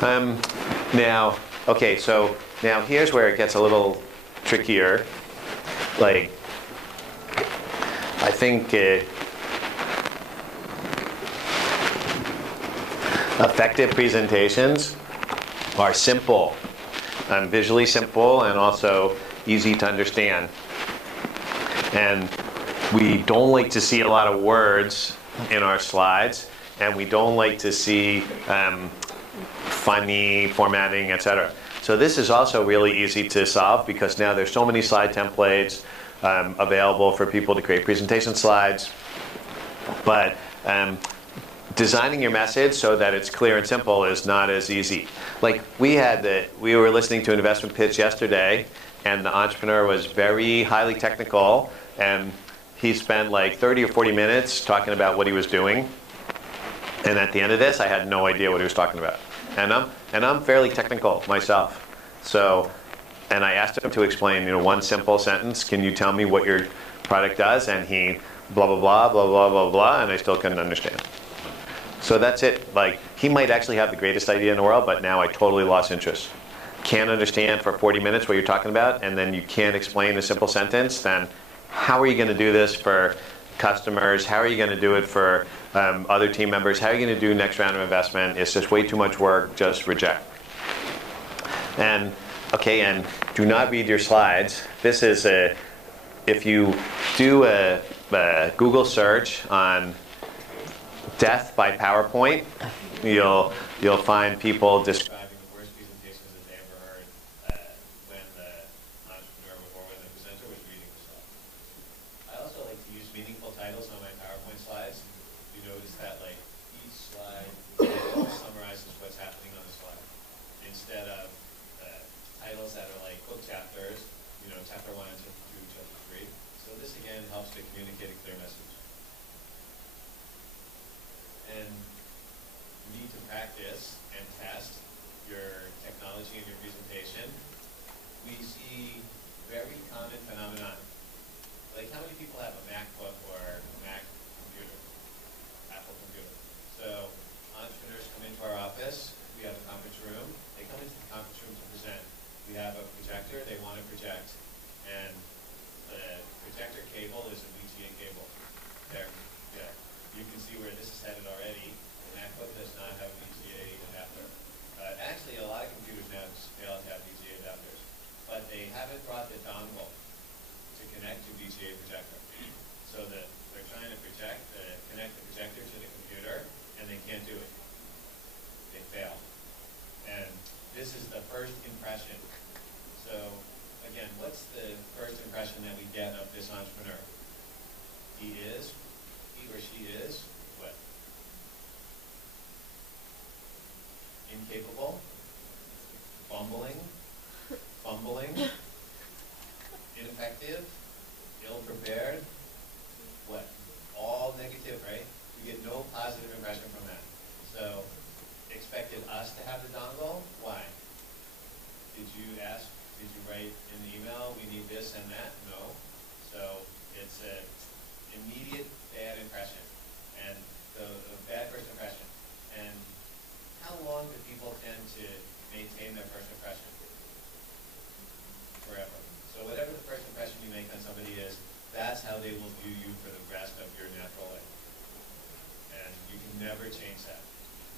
Now, okay, so now here's where it gets a little trickier. Like, I think effective presentations are simple, visually simple, and also easy to understand. And we don't like to see a lot of words in our slides, and we don't like to see funny formatting, etc. So this is also really easy to solve because now there's so many slide templates available for people to create presentation slides. But designing your message so that it's clear and simple is not as easy. Like we were listening to an investment pitch yesterday, and the entrepreneur was very highly technical, and he spent like 30 or 40 minutes talking about what he was doing. And at the end of this, I had no idea what he was talking about. And I'm fairly technical myself. So, and I asked him to explain, one simple sentence. Can you tell me what your product does? And he blah blah blah blah blah blah blah, and I still couldn't understand. So that's it. Like he might actually have the greatest idea in the world, but now I totally lost interest. Can't understand for 40 minutes what you're talking about, and then you can't explain a simple sentence. Then how are you going to do this for customers? How are you going to do it for other team members? How are you going to do next round of investment? It's just way too much work. Just reject. And okay, and do not read your slides. This is if you do a Google search on death by PowerPoint, you'll find people describing the worst presentations that they ever heard when the entrepreneur or when the presenter was reading the slide. I also like to use meaningful titles on my PowerPoint slides. You notice that like each slide summarizes what's happening on the slide instead of titles that are like book chapters, chapter 1, chapter 2, chapter 3. So this again helps to communicate a clear message. And you need to practice and test your technology and your presentation. We see very common phenomenon. Like how many people have a MacBook or a Mac computer, Apple computer? So entrepreneurs come into our office. We have a conference room. They come into the conference room to present. We have a projector. They want to project. And the projector cable is a VGA cable. There. Yeah. You can see where this is headed already. The MacBook does not have a VGA adapter. Actually, a lot of computers now fail to have VGA adapters. But they haven't brought the dongle to connect to VGA projector. So they're trying to connect the projector to the computer, and they can't do it. They fail. And this is the first impression. So again, what's the first impression that we get of this entrepreneur? He or she is what? Incapable, fumbling, ineffective, ill-prepared, what? All negative, right? We get no positive impression from that. So, expected us to have the dongle? Why? Did you write in the email, we need this and that? No. So, it's an immediate bad impression, and the bad first impression. And how long do people tend to maintain their first impression? Forever. So whatever the first impression you make on somebody is, that's how they will view you for the rest of your natural life. And you can never change that.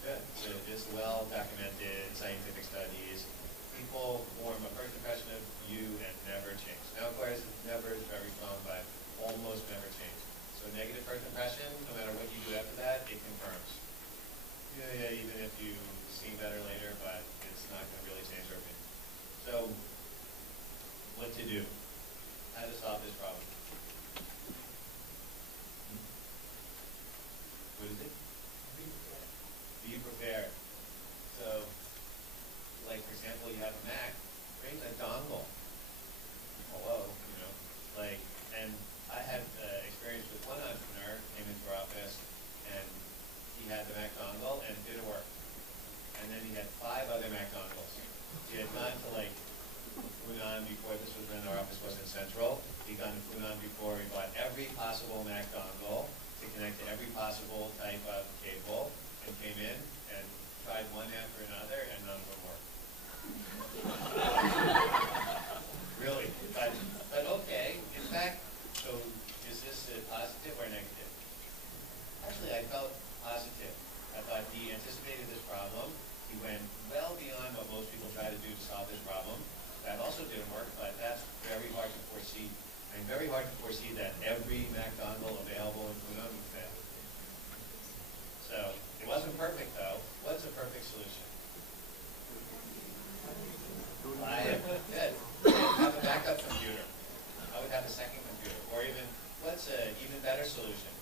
Good. So it's well documented in scientific studies. People form a first impression of you and never change. Now, of course, never is very strong, but almost never change. So negative first impression, no matter what you do after that, it confirms. Yeah, even if you seem better later, but it's not going to really change your opinion. So, what to do? How to solve this problem? What is it? Be prepared. So, like for example, you have a Mac, bring a dongle. Hello, and I had experience with one entrepreneur came into our office, and he had the Mac dongle and it didn't work. And then he had 5 other Mac dongles. He had gone to Funan before. This was when our office wasn't central. He'd gone to Funan before. He bought every possible Mac dongle to connect to every possible type of cable, and came in and tried one after another, and Really, but okay. In fact, so is this a positive or negative? Actually, I felt positive. I thought he anticipated this problem. He went well beyond what most people try to do to solve this problem. That also didn't work, but that's very hard to foresee. I mean, very hard to foresee that every Mac dongle available in Funo would fail. So it wasn't perfect, though. What's a perfect solution? I did. Have a backup computer. I would have a second computer. Or even, what's an even better solution?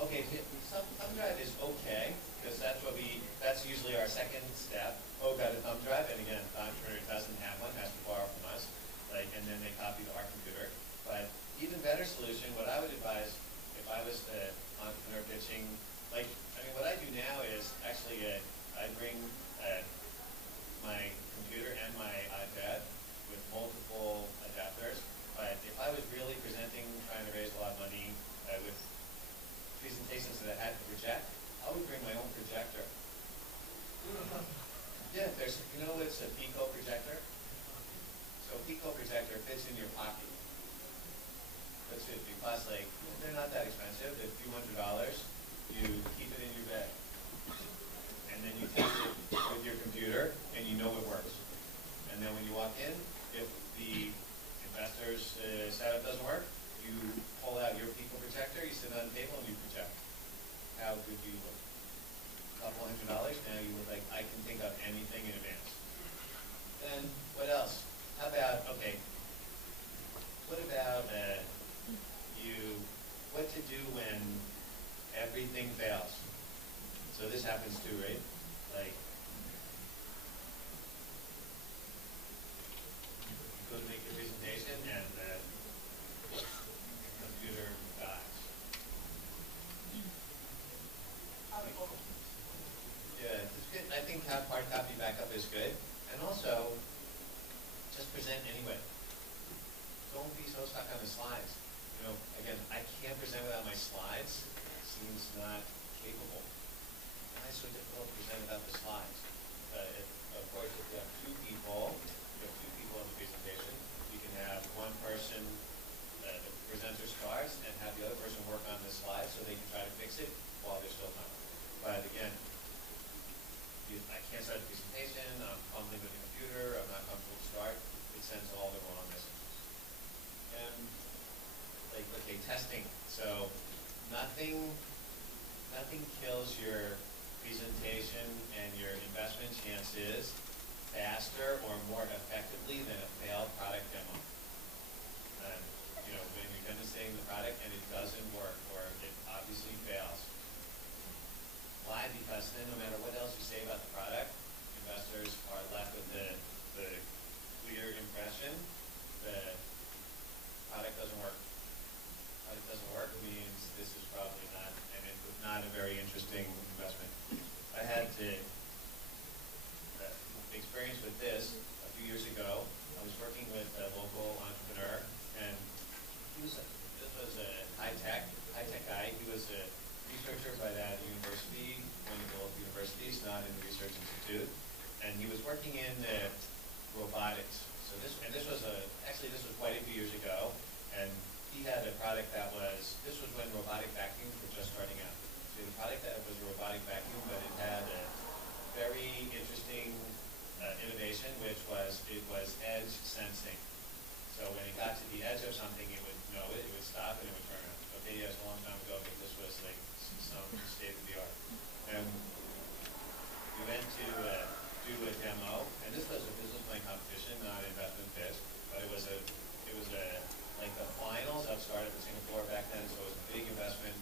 Okay, thumb drive is okay, because that's usually our second step. Oh, got a thumb drive, and again, the entrepreneur doesn't have one, has to borrow from us, and then they copy to our computer. But even better solution, what I would advise if I was the entrepreneur pitching, what I do now is actually I bring my computer and my iPad with multiple adapters. But if I was really presenting, trying to raise a lot of money with presentations that I had to project, I would bring my own projector. Yeah, it's a Pico projector. So a Pico projector fits in your pocket. Fits it because they're not that expensive. They're a few $100s. You keep it in your bag. And then you test it with your computer, and you know it works. And then when you walk in, if the investor's setup doesn't work, you pull out your Pico projector, you sit on the table, and you project. How good do you look? A couple $100, now you look like I can think of anything in advance. Then, what else? How about, what about what to do when everything fails? So this happens too, right? You go to make your presentation and the computer dies. Yeah, it's good. I think hard copy backup is good. And also, just present anyway. Don't be so stuck on the slides. Again, I can't present without my slides. It seems not capable. Why is it so difficult to present without the slides? Of course, if you have two people in the presentation, you can have one person, the presenter starts, and have the other person work on the slides so they can try to fix it while there's still time. But again, I can't start the presentation, I'm fumbling with the computer, I'm not comfortable to start, it sends all the wrong messages. And testing. So nothing kills your presentation and your investment chances faster or more effectively than a failed product demo. When you're demonstrating the product and it doesn't work or it obviously fails. Why? Because then no matter what else you say about the product, investors are left with the clear impression that product doesn't work. Product doesn't work means this is probably not a very interesting investment. I had the experience with this a few years ago. I was working with a local entrepreneur, and this was a high-tech guy. He was a researcher by that university, one of the local universities, not in the research institute, and he was working in robotics. So this was quite a few years ago, and he had a product this was when robotic vacuums were just starting out. So the product that was a robotic vacuum, but it had a very interesting innovation, which was edge sensing. So when it got to the edge of something, it would know it would stop, and it would turn on. Okay, yes, a long time ago, but this was some state of the art. And we went to do a demo, and this was a business plan competition, not an investment pitch, but it was the finals of Startup in Singapore back then, so it was a big investment,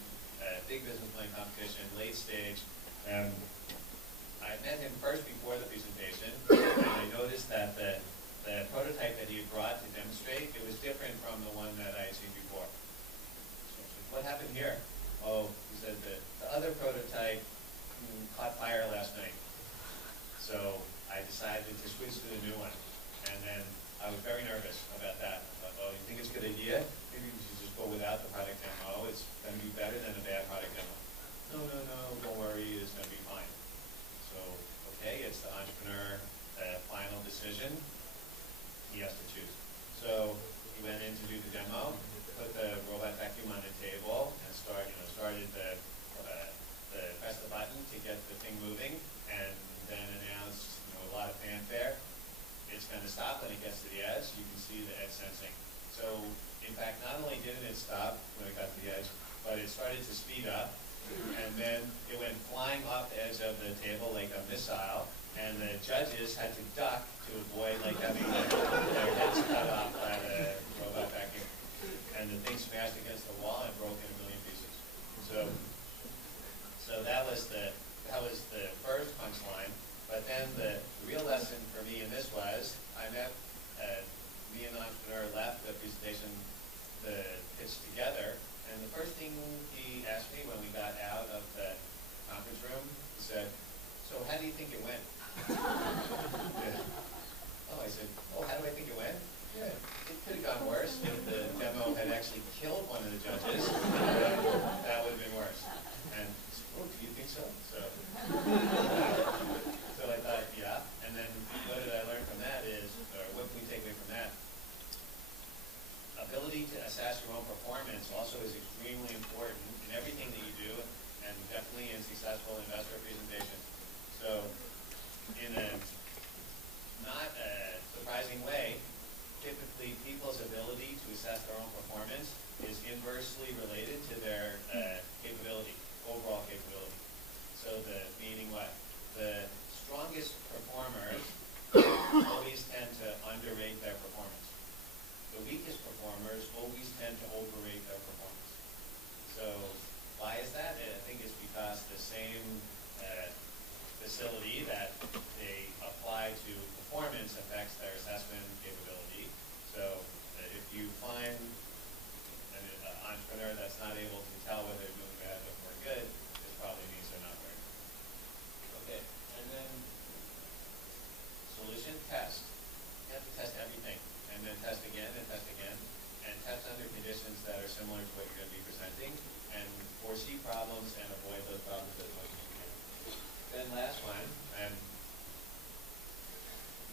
big business plan competition, late stage. I met him first before the presentation, and I noticed that the prototype that he had brought to demonstrate, it was different from the one that I had seen before. So I said, what happened here? Oh, he said the other prototype caught fire last night. So I decided to switch to the new one. And then I was very nervous about that. I thought, oh, you think it's a good idea? Maybe we should just go without the product demo. It's going to be better than a bad product demo. No, don't worry, it's going to be fine. So, something moving and then announce, a lot of fanfare, it's going to stop when it gets to the edge. You can see the edge sensing. So, in fact, not only didn't it stop when it got to the edge, but it started to speed up, and then it went flying off the edge of the table like a missile, and the judges had to duck to avoid having their heads cut off by the robot vacuum. And the thing smashed against the wall and broke in a million pieces. So that was the first punchline. But then the real lesson for me in this was, me and the entrepreneur left the presentation, the pitch together, and the first thing he asked me when we got out of the conference room, he said, "So how do you think it went?" Yeah. Oh, I said, "Oh, how do I think it went?" Yeah, it could have gone worse if the demo had actually killed one of the judges. That would have been worse. And he said, "Oh, do you think so?" So I thought, yeah. And then what did I learn from that is, or what can we take away from that? Ability to assess your own performance also is extremely important in everything that you do, and definitely in successful investor presentations. So in a not surprising way, typically people's ability to assess their own performance is inversely related to their capability, overall capability. So meaning what? The strongest performers always tend to underrate their performance. The weakest performers always tend to overrate their performance. So why is that? I think it's because the same facility that they apply to performance affects their assessment capability. So if you find an entrepreneur that's not able to tell whether they're doing bad or good, this probably means they're not very good. Okay, and then solution test. You have to test everything, and then test again, and test under conditions that are similar to what you're going to be presenting, and foresee problems and avoid those problems as much as you can. Then last one, and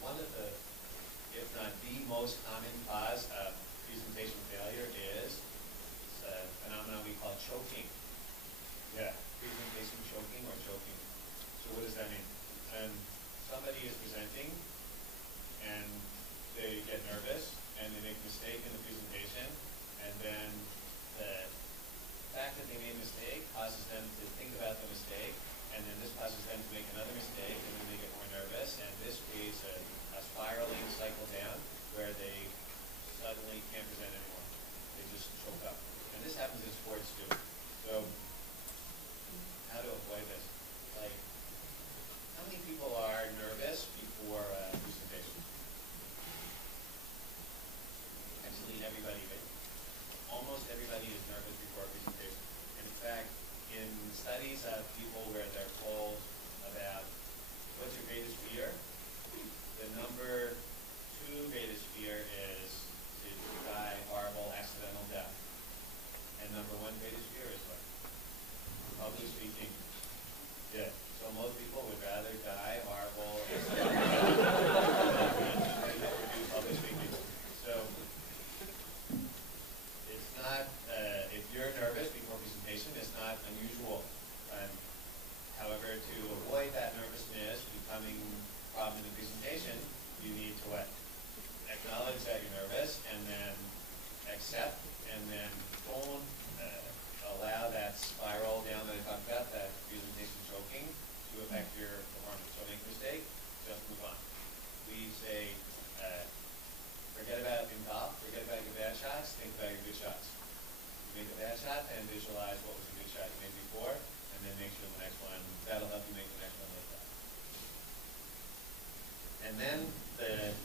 one of the, if not the most common cause of presentation failure is a phenomenon we call choking. Yeah, presentation choking or choking. So what does that mean? Somebody is presenting and they get nervous and they make a mistake in the presentation, and then the fact that they made a mistake causes them to think about the mistake, and then this causes them to make another mistake, and then they get more nervous, and this creates a spiraling cycle down where they suddenly can't present anymore. They just choke up. And this happens in sports too. So how to avoid this? How many people are nervous before a presentation? Actually, everybody, right? Almost everybody is nervous before a presentation. And in fact, in studies of people where they're told about what's your greatest fear, the number 2 greatest fear is to die horrible accidental death. And number 1 greatest fear is what? Public speaking. Yeah. So most people would rather die horrible accidental death than do public speaking. So it's not, if you're nervous before presentation, it's not unusual. However, to avoid that nervousness becoming a problem in the presentation, you need to what? Acknowledge that you're nervous, and then accept, and then don't allow that spiral down that I talked about, that presentation choking, to affect your performance. So make a mistake, just move on. We say, forget about in golf, forget about your bad shots, think about your good shots. You make a bad shot and visualize what was a good shot you made before, and then make sure the next one, that'll help you make the next one like that. And then the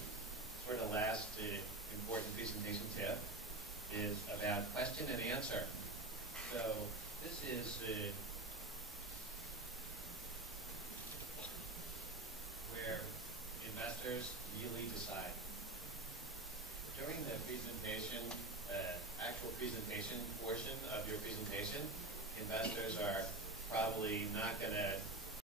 sort of last important presentation tip is about question and answer. So this is where investors really decide. During the presentation, actual presentation portion of your presentation, investors are probably not going to